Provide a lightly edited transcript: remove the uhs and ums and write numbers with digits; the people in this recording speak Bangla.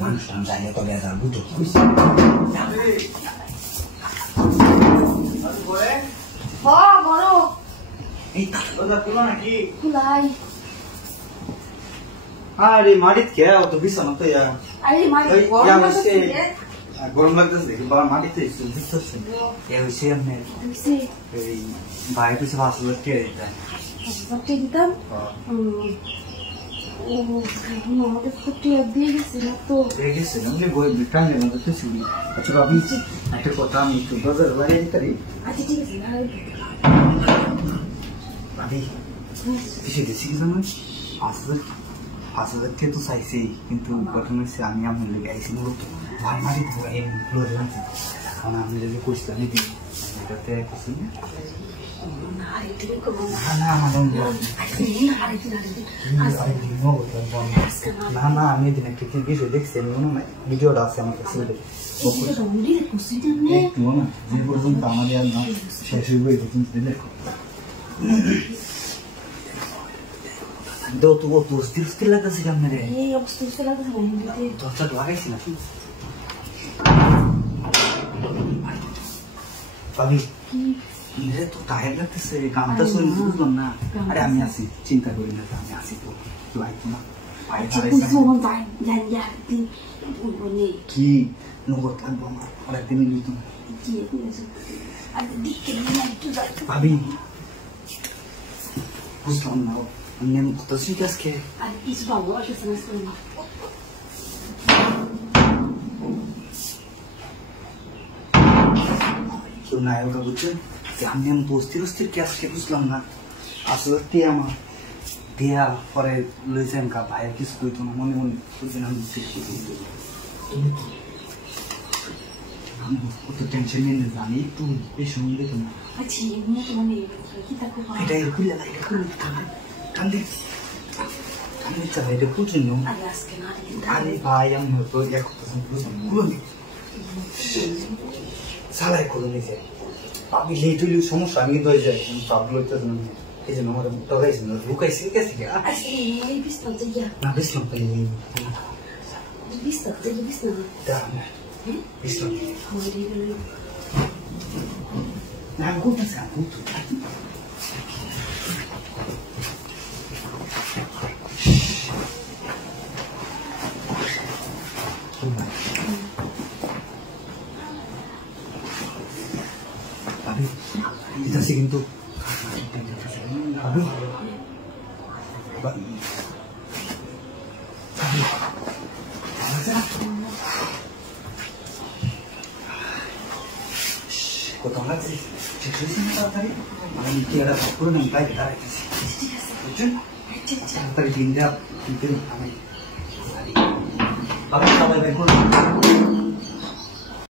মানুষটাম যাইলে কবে যার বুঝো আরে মাটিত খেয়া তো বিছানা তো গরম লাগতেছে দেখি বাবা মাটিতে বুঝতেছে হয়েছে আপনার এই বাইরে পিছিয়ে 5,000 টাকা দিতাম আমাদের ফুটি দিয়ে গেছে না তো বই বিটান আচ্ছা আপনি একটা কথা আমি একটু বাজার লাগিয়ে দিতে পারি আচ্ছা ঠিক আছে ভাবি কিসে গেছি কি জানো 5,000 টাকা তো চাইছি কিন্তু ঘটনা হচ্ছে আমি আপনার লেগে আইসি মূলত মাটি কারণ আপনি যদি কইছিলাম দিন এটাতে কিছু না আমি এদিন একটা কি বিষয় দেখছি মনে নাই ভিডিওটা আছে আমার কাছে যে পর্যন্ত আমাদের আর না শেষ হইবে দেখো তো স্থির লাগতেছে কেমন রে এই অবস্থা লাগতেছে দরজা লাগাইছি না ভাবি রে তো টায়ার লাগতেছে কামটা শুনে বুঝলাম না আরে আমি আছি চিন্তা করি না আমি আছি তো কেউ আইতো না কি নগদ থাকবো আমার আরেকদিন নিত ভাবি বুঝলাম না আমি কত ঠিক আছে কেউ নাই ওটা বুঝছেন আমি তো অস্থির কে আজকে বুঝলাম না আসলে তে আমার দেয়া পরে লইছেন কা ভাইয়ের কিছু কইতো না মনে মনে বুঝছেন আমি আমি কত টেনশন নিয়ে জানি একটু বেশি মনে দেখো না এটা খুলে না এটা খুলে কান্দে কান্দে চাই এটা বুঝছেন না আরে ভাই আমি তো এক কথা বুঝলাম সালাই করে নিয়েছে আপনি লেট হইলে সমস্যা আমি কিন্তু হয়ে যায় পাবলো এই জন্য আমার ডরাইছি না ঢুকাইছি গেছি না বেশলাম তাই না করতেছে এটা সে কিন্তু কোথাও লাগছে তাড়াতাড়ি আমি কি আর পুরো নাম বাইরে দাঁড়াইতেছি বুঝছেন তাড়াতাড়ি দিন দেওয়া কিন্তু আমি সবাই বের করবো